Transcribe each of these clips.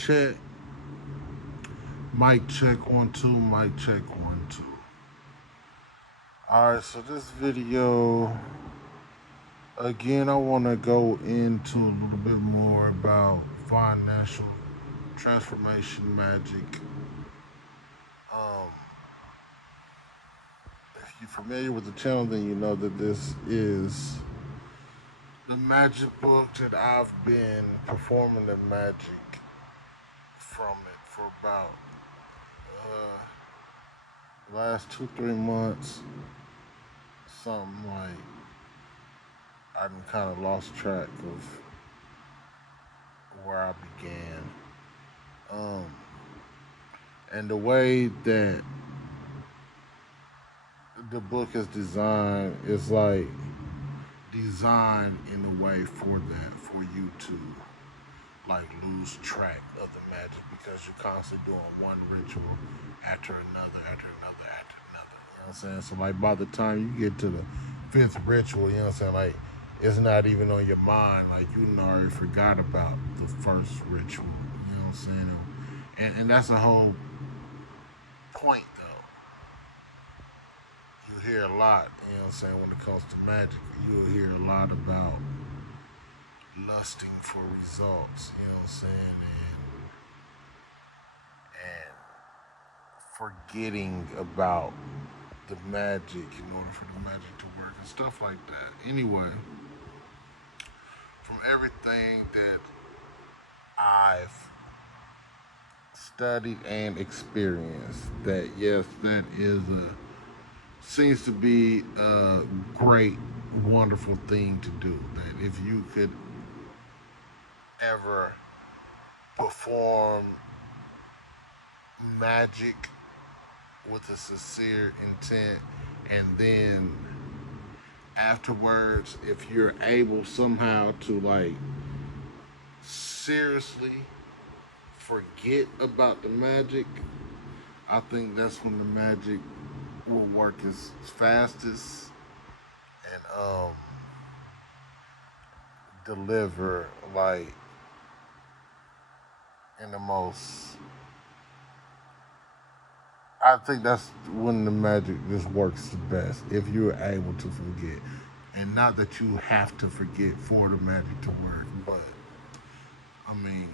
check. Mic check 1 2. Mic check 1 2. All right, so this video again, I want to go into a little bit more about financial transformation magic. Um, if you're familiar with the channel, then you know that this is the magic book that I've been performing the magic from it for about the last 2 3 months. Something like I kind of lost track of where I began. Um, and the way that the book is designed is like designed in a way for that, for you to like lose track of the magic because you're constantly doing one ritual after another, after another, after another. You know what I'm saying? So like by the time you get to the fifth ritual, you know what I'm saying? Like it's not even on your mind. Like you already forgot about the first ritual. You know what I'm saying? And that's the whole point though. You hear a lot, you know what I'm saying, when it comes to magic. You'll hear a lot about lusting for results, you know what I'm saying, and forgetting about the magic in order for the magic to work and stuff like that. Anyway, from everything that I've studied and experienced, that yes, that is a seems to be a great, wonderful thing to do. That if you could ever perform magic with a sincere intent, and then afterwards, if you're able somehow to like seriously forget about the magic, I think that's when the magic will work as fastest and deliver like in the most. I think that's when the magic just works the best if you're able to forget, and not that you have to forget for the magic to work. But I mean,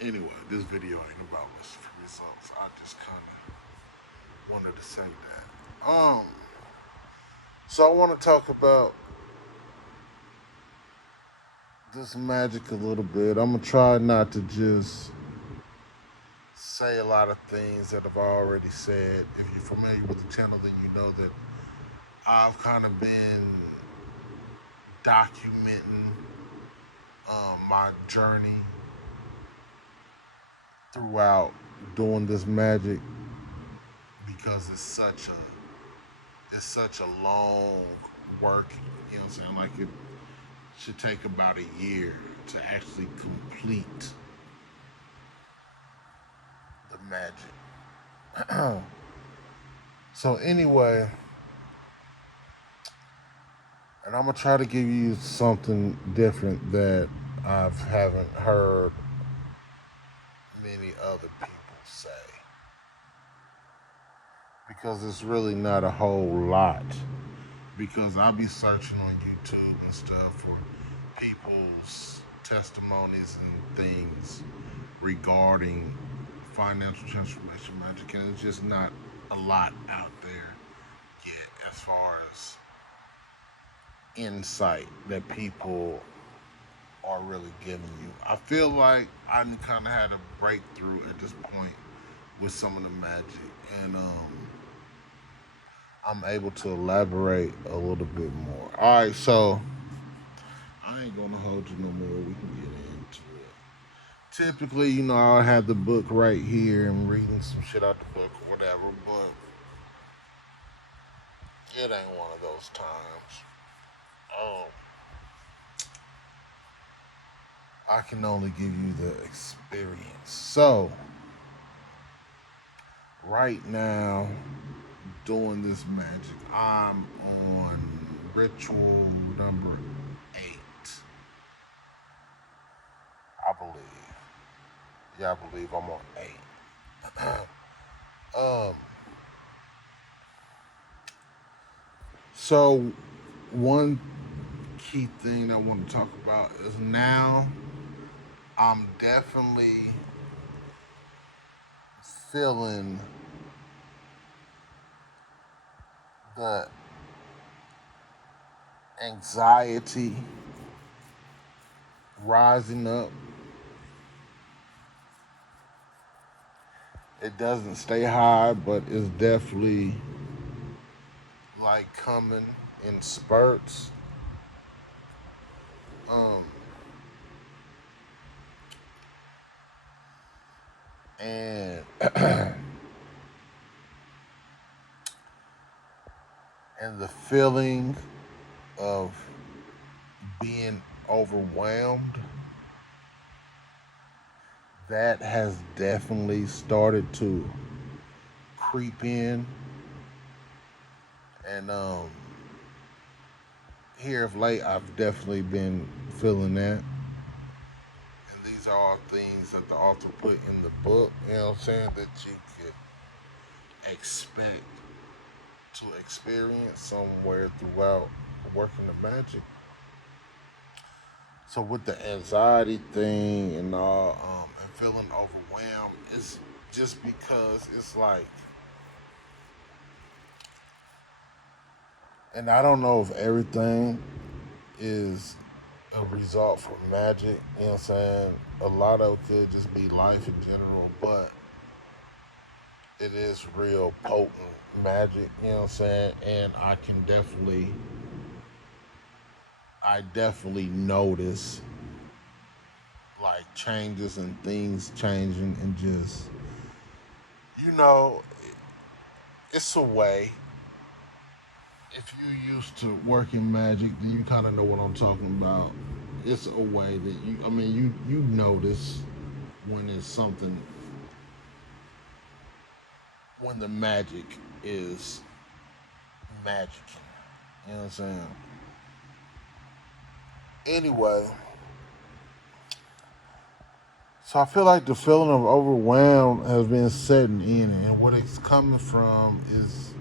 anyway, this video ain't about what's the results. I just kind of wanted to say that. So I want to talk about this magic a little bit. I'm gonna try not to just say a lot of things that I've already said. If you're familiar with the channel, then you know that I've kind of been documenting my journey throughout doing this magic because it's such a long work. You know what I'm saying? Like it should take about a year to actually complete the magic. So anyway, and I'm gonna try to give you something different that I haven't heard many other people say because it's really not a whole lot. Because I'll be searching on YouTube and stuff for people's testimonies and things regarding financial transformation magic, and it's just not a lot out there yet as far as insight that people are really giving you. I feel like I kind of had a breakthrough at this point with some of the magic, and I'm able to elaborate a little bit more. All right, so I ain't gonna hold you no more. We can get into it. Typically, I'll have the book right here and reading some shit out the book or whatever, but it ain't one of those times. Um, I can only give you the experience. So, right now, doing this magic, I'm on ritual number 8, I believe. Yeah, I believe I'm on 8. um, so one key thing I want to talk about is now I'm definitely feeling the anxiety rising up. It doesn't stay high, but it's definitely like coming in spurts. Um, and and the feeling of being overwhelmed, that has definitely started to creep in. And here of late, I've definitely been feeling that. And these are all things that the author put in the book, you know what I'm saying, that you could expect to experience somewhere throughout working the magic. So with the anxiety thing and all, and feeling overwhelmed, it's just because it's like, and I don't know if everything is a result from magic, you know what I'm saying? A lot of it could just be life in general, but it is real potent magic, you know what I'm saying? And I definitely notice like changes and things changing and just, you know, it's a way. If you used to work in magic, then you kind of know what I'm talking about. It's a way that I mean, you notice when it's something, when the magic is magic. You know what I'm saying? Anyway, so I feel like the feeling of overwhelm has been setting in, and what it's coming from is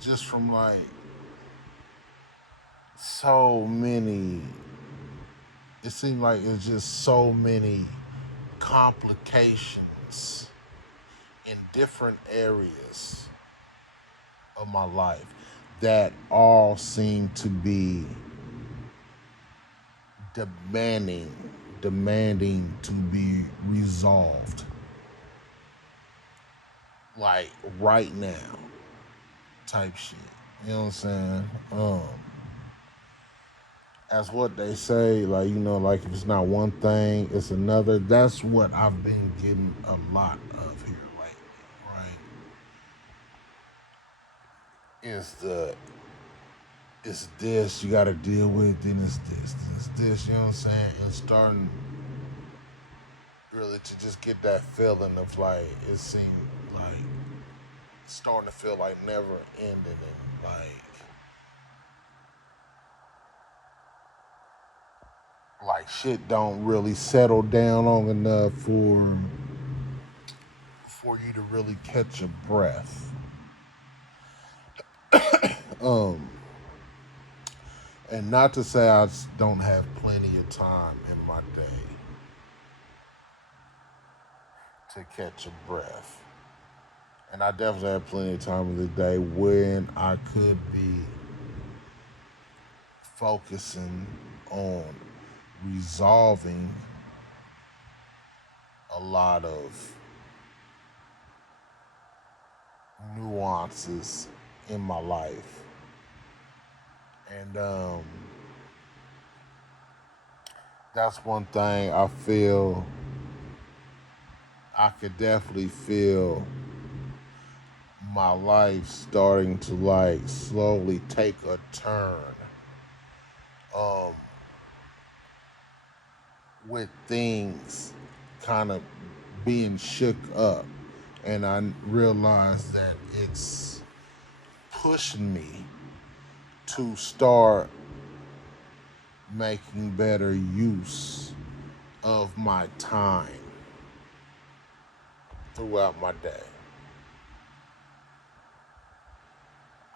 just from like so many. It seems like it's just so many complications in different areas of my life that all seem to be demanding demanding to be resolved like right now type shit. You know what I'm saying? As what they say, like, you know, like if it's not one thing, it's another. That's what I've been getting a lot of here lately, right? Is the it's this you gotta deal with, then it's this, you know what I'm saying? And starting really to just get that feeling of like it seemed like starting to feel like never ending and like shit don't really settle down long enough for you to really catch a breath. Um, and not to say don't have plenty of time in my day to catch a breath. And I definitely have plenty of time in the day when I could be focusing on resolving a lot of nuances in my life. And that's one thing I feel I could definitely feel my life starting to like slowly take a turn. Um, with things kind of being shook up. And I realized that it's pushing me to start making better use of my time. throughout my day,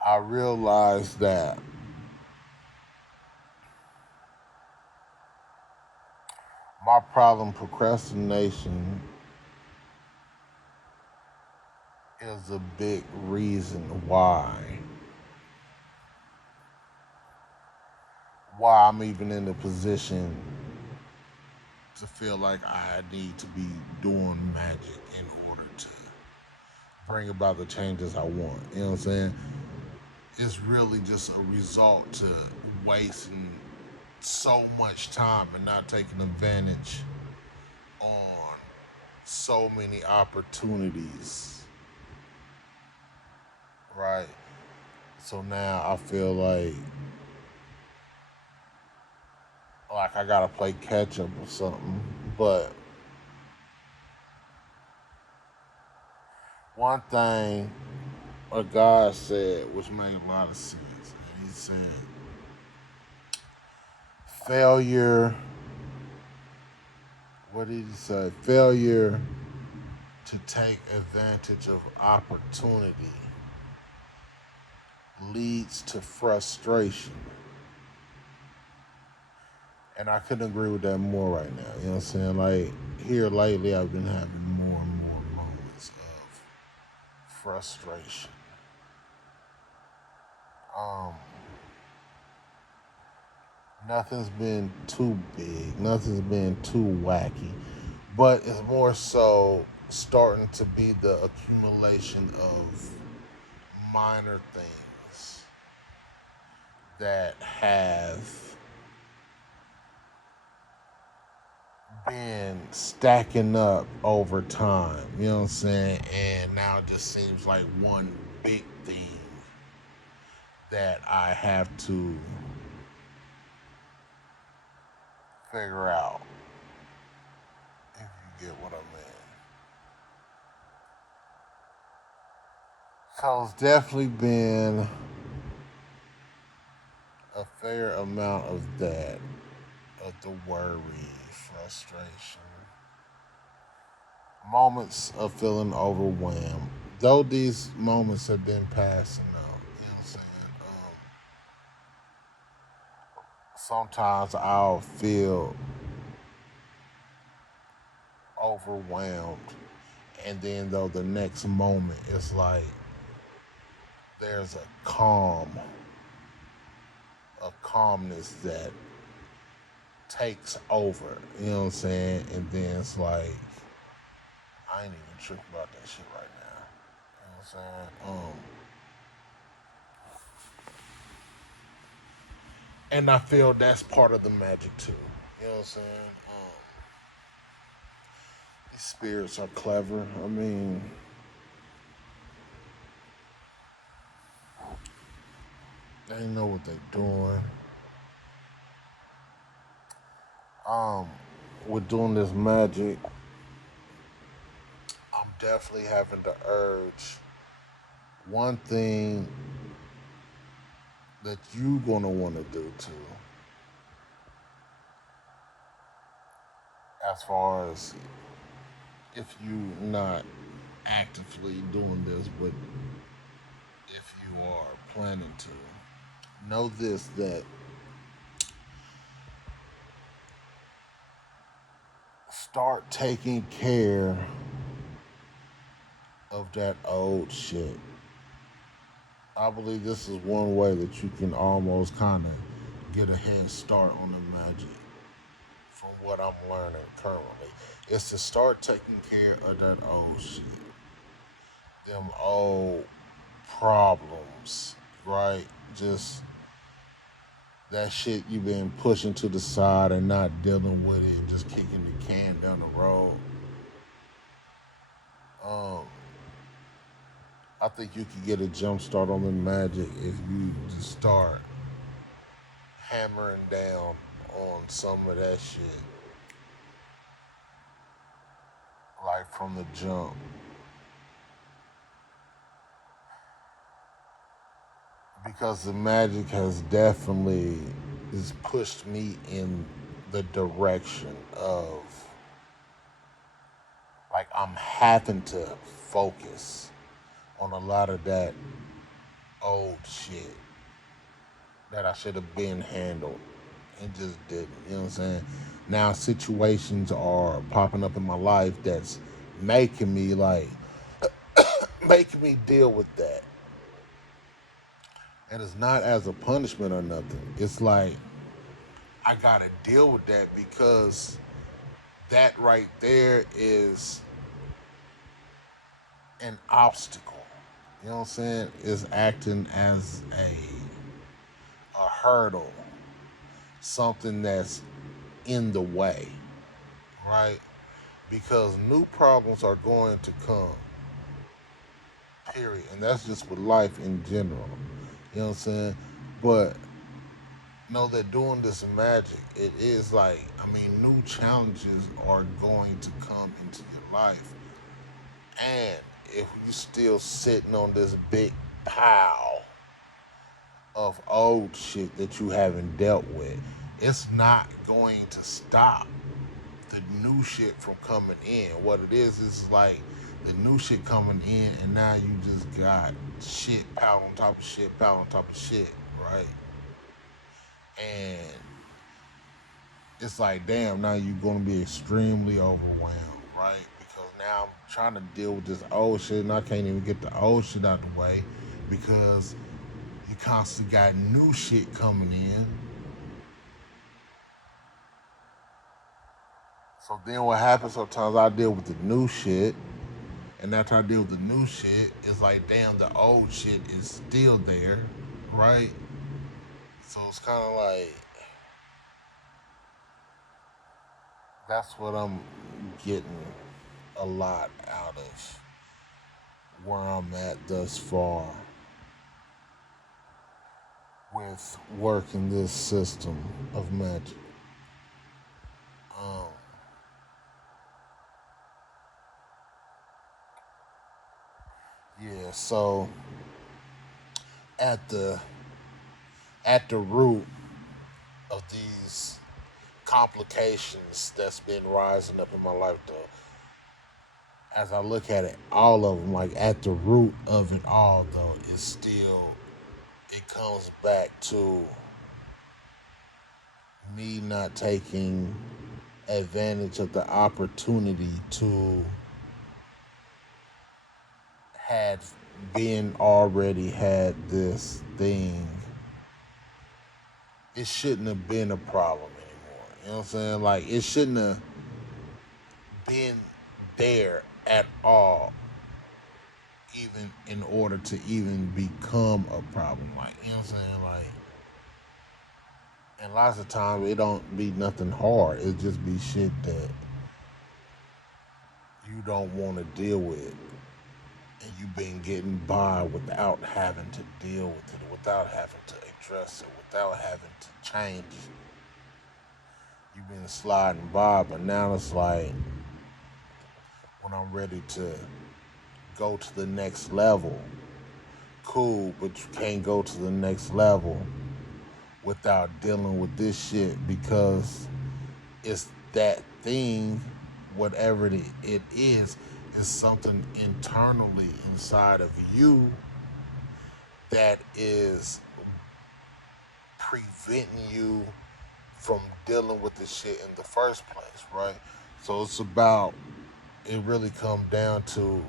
I realized that my problem, procrastination, is a big reason why I'm even in the position to feel like I need to be doing magic in order to bring about the changes I want. You know what I'm saying? It's really just a result to wasting so much time and not taking advantage on so many opportunities, right? So now I feel like I gotta play catch up or something. But one thing a guy said, which made a lot of sense, and he said, failure. What did he say? Failure to take advantage of opportunity leads to frustration. And I couldn't agree with that more right now. You know what I'm saying? Like here lately, I've been having more and more moments of frustration. Um, Nothing's been too big, nothing's been too wacky, but it's more so starting to be the accumulation of minor things that have been stacking up over time, you know what I'm saying? And now it just seems like one big thing that I have to figure out, if you get what I mean. So it's definitely been a fair amount of that, of the worry, frustration, moments of feeling overwhelmed. Though these moments have been passing out, you know what I'm saying? Sometimes I'll feel overwhelmed, and then though the next moment it's like there's a calmness that takes over, you know what I'm saying? And then it's like I ain't even tripping about that shit right now. You know what I'm saying? And I feel that's part of the magic too. You know what I'm saying? These spirits are clever. I mean, they know what they're doing. Um, with doing this magic, I'm definitely having the urge. One thing that you gonna want to do too, as far as if you not actively doing this, but if you are planning to, know this, that start taking care of that old shit. I believe this is one way that you can almost kind of get a head start on the magic from what I'm learning currently. Is to start taking care of that old shit, them old problems, right? Just that shit you've been pushing to the side and not dealing with it, just kicking the can down the road. Um, I think you could get a jump start on the magic if you just start hammering down on some of that shit, like from the jump. Because the magic has definitely has pushed me in the direction of like I'm having to focus on a lot of that old shit that I should have been handled and just didn't. You know what I'm saying? Now situations are popping up in my life that's making me like making me deal with that. And it's not as a punishment or nothing. It's like I gotta deal with that because that right there is an obstacle. You know what I'm saying? Is acting as a hurdle, something that's in the way, right? Because new problems are going to come, period. And that's just with life in general. You know what I'm saying? But know that doing this magic, it is like, I mean, new challenges are going to come into your life. And if you still sitting on this big pile of old shit that you haven't dealt with, it's not going to stop the new shit from coming in. What it is like the new shit coming in, and now you just got shit piled on top of shit, piled on top of shit, right? And it's like, damn, now you're gonna be extremely overwhelmed, right? Because now I'm trying to deal with this old shit, and I can't even get the old shit out the way because you constantly got new shit coming in. So then what happens sometimes I deal with the new shit, and after I deal with the new shit, it's like, damn, the old shit is still there, right? So it's kind of like, that's what I'm getting a lot out of where I'm at thus far with working this system of magic. Um, yeah, so at the at the root of these complications that's been rising up in my life, though, as I look at it, all of them, like at the root of it all, though, is still, it comes back to me not taking advantage of the opportunity to had been already had this thing. It shouldn't have been a problem anymore. You know what I'm saying? Like, it shouldn't have been there at all, even in order to even become a problem. Like, you know what I'm saying? Like, and lots of times it don't be nothing hard. It just be shit that you don't want to deal with. And you've been getting by without having to deal with it, without having to address it, without having to change it. You've been sliding by, but now it's like when I'm ready to go to the next level, cool, but you can't go to the next level without dealing with this shit because it's that thing, whatever it is something internally inside of you that is preventing you from dealing with the shit in the first place, right? So it's about, it really comes down to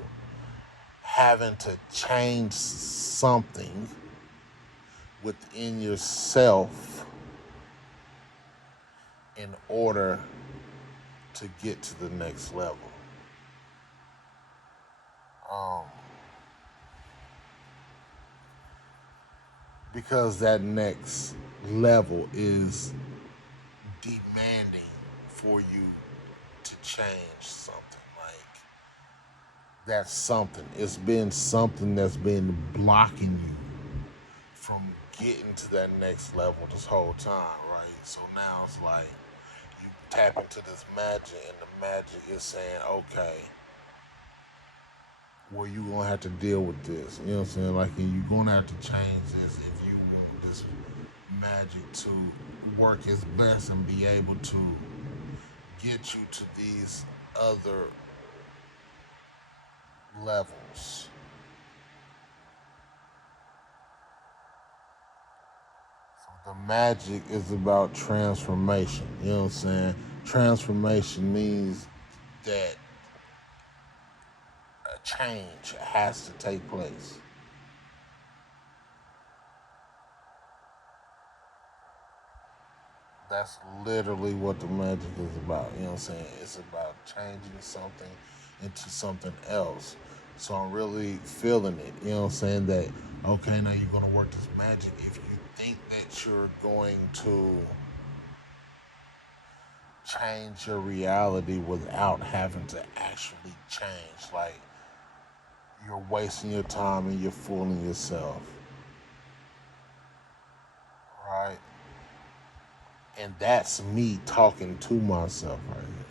having to change something within yourself in order to get to the next level. Um, because that next level is demanding for you to change something. Like, that's something. It's been something that's been blocking you from getting to that next level this whole time, right? So now it's like you tap into this magic, and the magic is saying, okay, well, you're gonna have to deal with this. You know what I'm saying? Like, and you're gonna have to change this if you want this magic to work its best and be able to get you to these other levels. So the magic is about transformation. You know what I'm saying? Transformation means that a change has to take place. That's literally what the magic is about. You know what I'm saying? It's about changing something into something else. So I'm really feeling it. You know what I'm saying? That, okay, now you're going to work this magic. If you think that you're going to change your reality without having to actually change, like you're wasting your time and you're fooling yourself, right? And that's me talking to myself right here.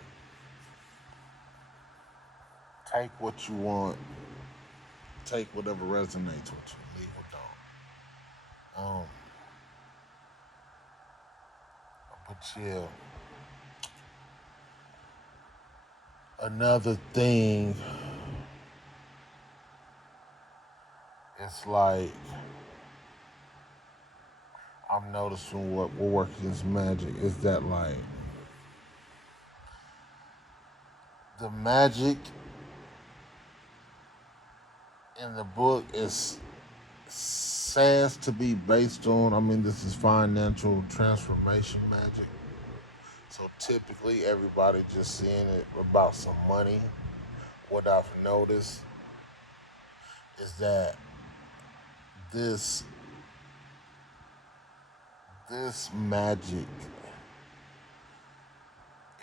Take what you want, take whatever resonates with you, leave what don't. But yeah, another thing is like I'm noticing what we're working this magic is that like the magic in the book is says to be based on, I mean, this is financial transformation magic. So typically everybody just seeing it about some money. What I've noticed is that this this magic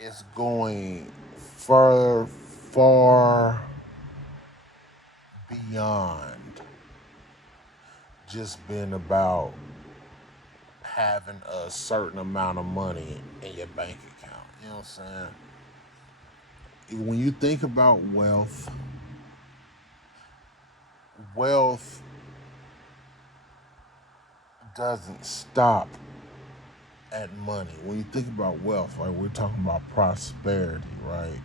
is going far beyond just being about having a certain amount of money in your bank account. You know what I'm saying? When you think about wealth doesn't stop at money. When you think about wealth, like we're talking about prosperity, right?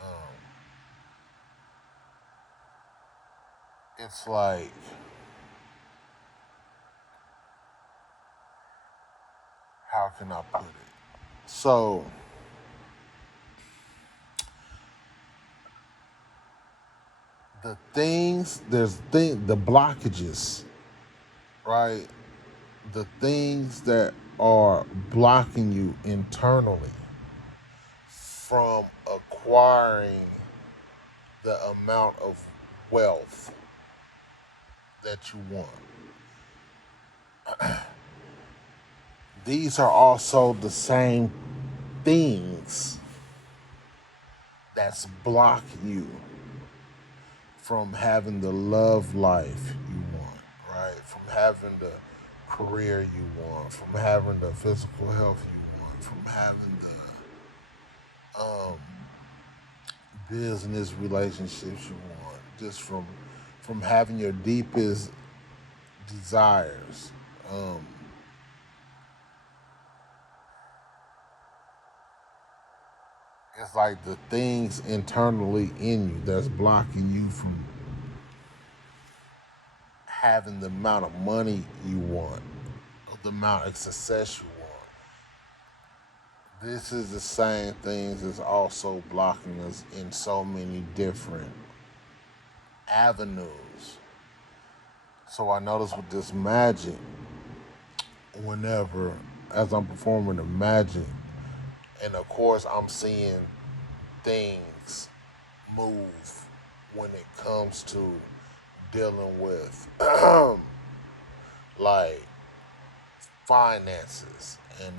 Um, it's like, how can I put it? So the blockages, right? The things that are blocking you internally from acquiring the amount of wealth that you want. These are also the same things that's blocking you from having the love life you want, right? From having the career you want, from having the physical health you want, from having the business relationships you want, just from having your deepest desires. Um, it's like the things internally in you that's blocking you from having the amount of money you want, or the amount of success you want. This is the same things that's also blocking us in so many different avenues. So I notice with this magic, whenever as I'm performing the magic, and of course I'm seeing things move when it comes to dealing with like finances and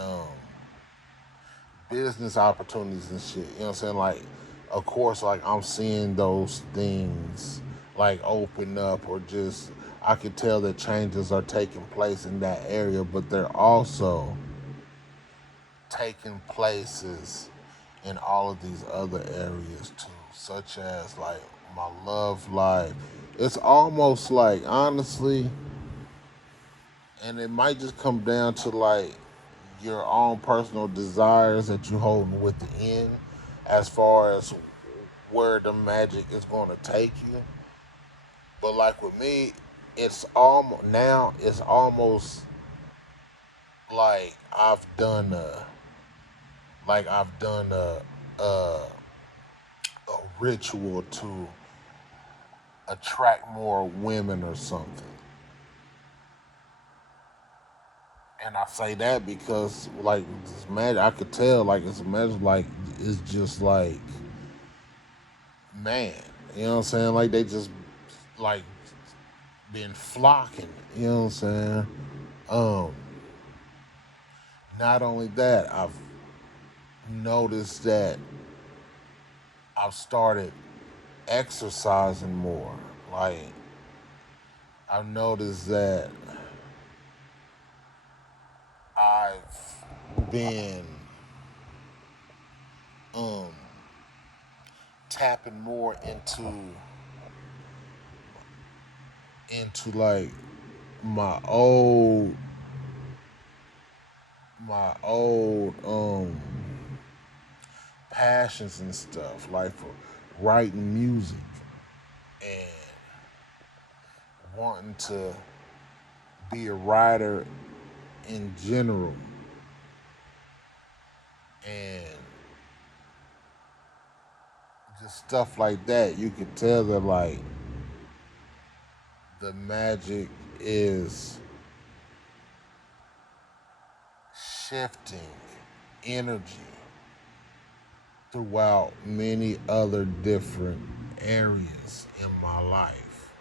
business opportunities and shit. You know what I'm saying? Like, of course, like I'm seeing those things like open up, or just I can tell that changes are taking place in that area, but they're also taking places in all of these other areas too, such as like my love life. It's almost like, honestly, and it might just come down to like your own personal desires that you hold within, as far as where the magic is going to take you. But like with me, it's almost now. It's almost like I've done a, a ritual to attract more women or something. And I say that because like this magic, I could tell like it's magic. Like it's just like man, you know what I'm saying? Like they just like been flocking. You know what I'm saying? Um, Not only that, I've noticed that I've started exercising more. Like I've noticed that I've been um tapping more into like my old my old passions and stuff, like for writing music and wanting to be a writer in general, and just stuff like that. You could tell that like the magic is shifting energy throughout many other different areas in my life.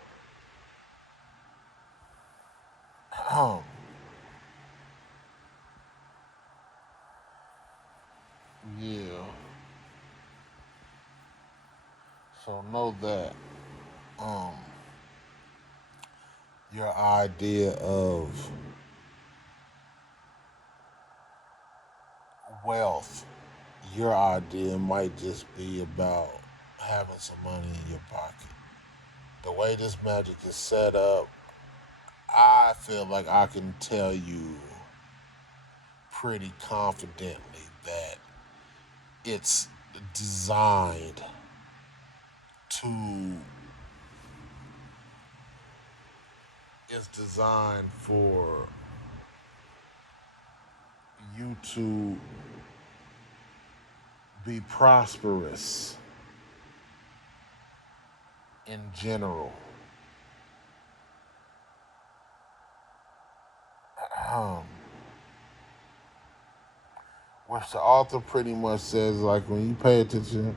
Um, yeah. So know that um your idea of wealth, your idea might just be about having some money in your pocket. The way this magic is set up, I feel like I can tell you pretty confidently that it's designed to it's designed for you to be prosperous in general. Um, which the author pretty much says, like when you pay attention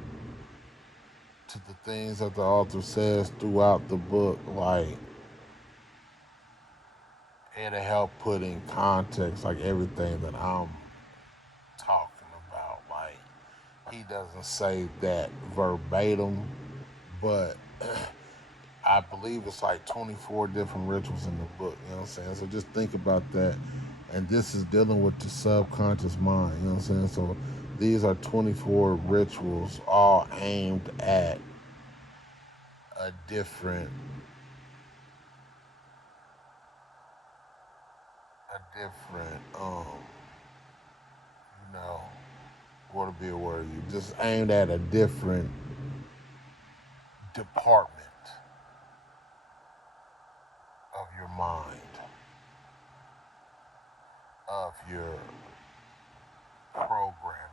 to the things that the author says throughout the book, like it'll help put in context like everything that I'm talking about. Like he doesn't say that verbatim, but I believe it's like 24 different rituals in the book. You know what I'm saying? So just think about that. And this is dealing with the subconscious mind. You know what I'm saying? So these are 24 rituals, all aimed at a different, you know, what to be aware of you, just aimed at a different department of your mind, of your programming.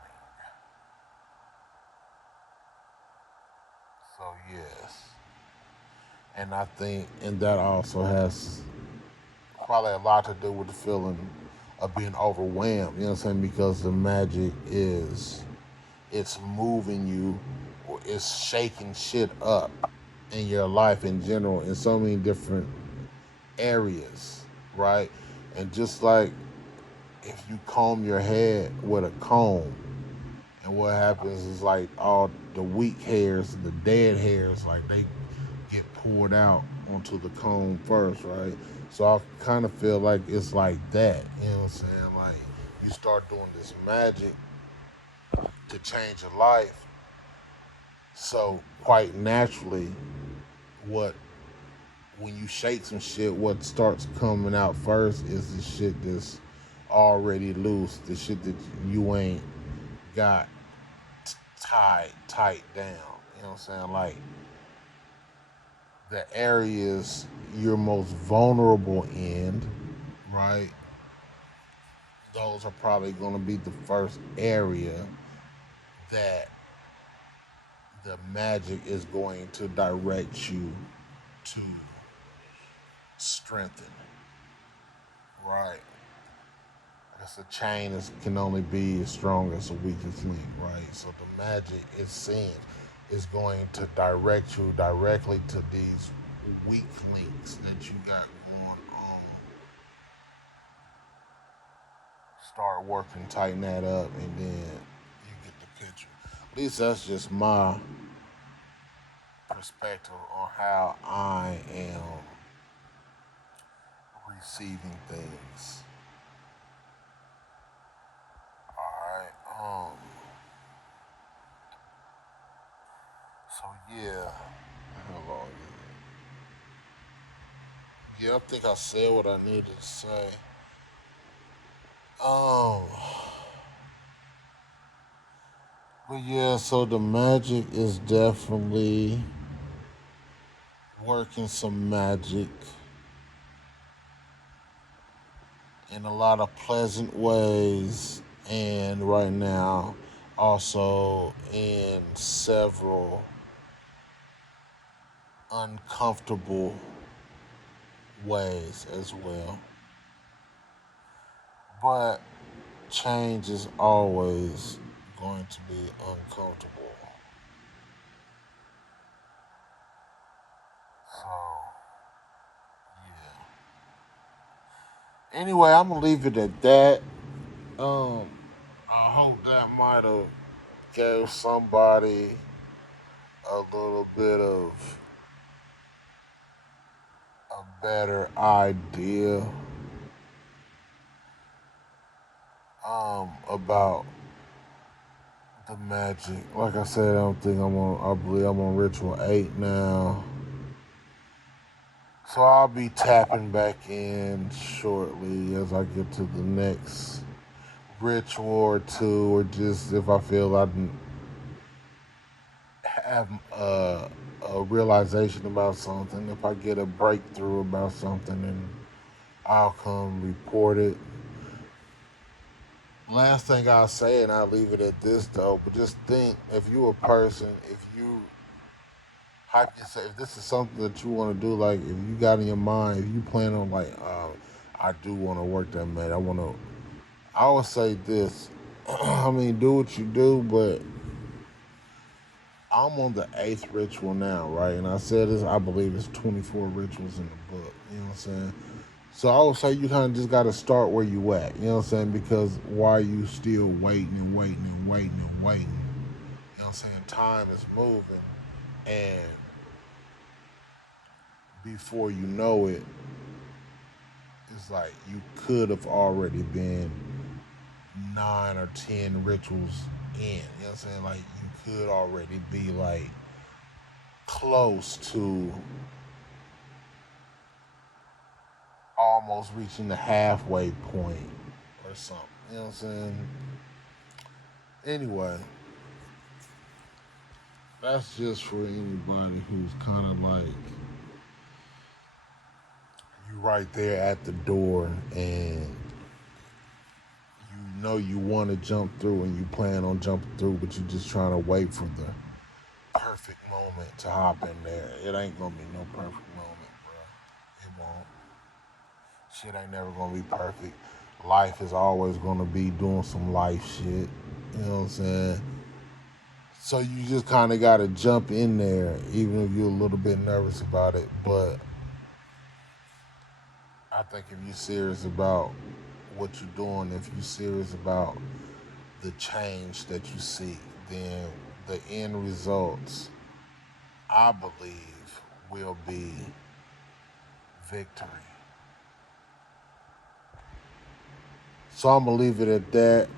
So yes, and I think, and that also has probably a lot to do with the feeling of being overwhelmed. You know what I'm saying? Because the magic is it's moving you, or it's shaking shit up in your life in general in so many different areas, right? And just like if you comb your head with a comb, and what happens is like all the weak hairs, the dead hairs, like they get poured out onto the comb first, right? So I kind of feel like it's like that, you know what I'm saying? Like you start doing this magic to change your life. So quite naturally, what when you shake some shit, what starts coming out first is the shit that's already loose, the shit that you ain't got tied tight down. You know what I'm saying? Like the areas you're most vulnerable in, right? Those are probably going to be the first area that the magic is going to direct you to strengthen, right? Because a chain can only be as strong as the weakest link, right? So the magic, it seems, is going to direct you directly to these weak links that you got going on. Start working, tighten that up, and then you get the picture. At least that's just my perspective on how I am receiving things. All right. So yeah. How long is it? Yeah, I think I said what I needed to say. Um. But yeah, so the magic is definitely working some magic in a lot of pleasant ways, and right now also in several uncomfortable ways as well. But change is always going to be uncomfortable. So, yeah. Anyway, I'm gonna leave it at that. Um, I hope that might have gave somebody a little bit of a better idea about the magic. Like I said, I don't think I'm on. I believe I'm on ritual 8 now. So I'll be tapping back in shortly as I get to the next ritual or two, or just if I feel I have a realization about something, if I get a breakthrough about something, then I'll come report it. Last thing I'll say, and I'll leave it at this though, but just think, if you a person, if you hype yourself, if this is something that you want to do, like if you got in your mind, if you plan on like, I do want to work that man, I always say this, I mean, do what you do, but I'm on the 8th ritual now, right? And I said this, I believe it's 24 rituals in the book, you know what I'm saying? So I would say you kind of just got to start where you at, you know what I'm saying? Because why are you still waiting and waiting and waiting and waiting? You know what I'm saying? Time is moving, and before you know it, it's like you could have already been 9 or 10 rituals in. You know what I'm saying? Like you could already be like close to almost reaching the halfway point or something. You know what I'm saying? Anyway, that's just for anybody who's kind of like you right there at the door, and you know you want to jump through and you plan on jumping through, but you're just trying to wait for the perfect moment to hop in there. It ain't gonna be no perfect moment, bro. It won't. Shit ain't never gonna be perfect. Life is always gonna be doing some life shit. You know what I'm saying? So you just kind of gotta jump in there, even if you're a little bit nervous about it. But I think if you're serious about what you're doing, if you're serious about the change that you seek, then the end results, I believe, will be victory. So I'm gonna leave it at that.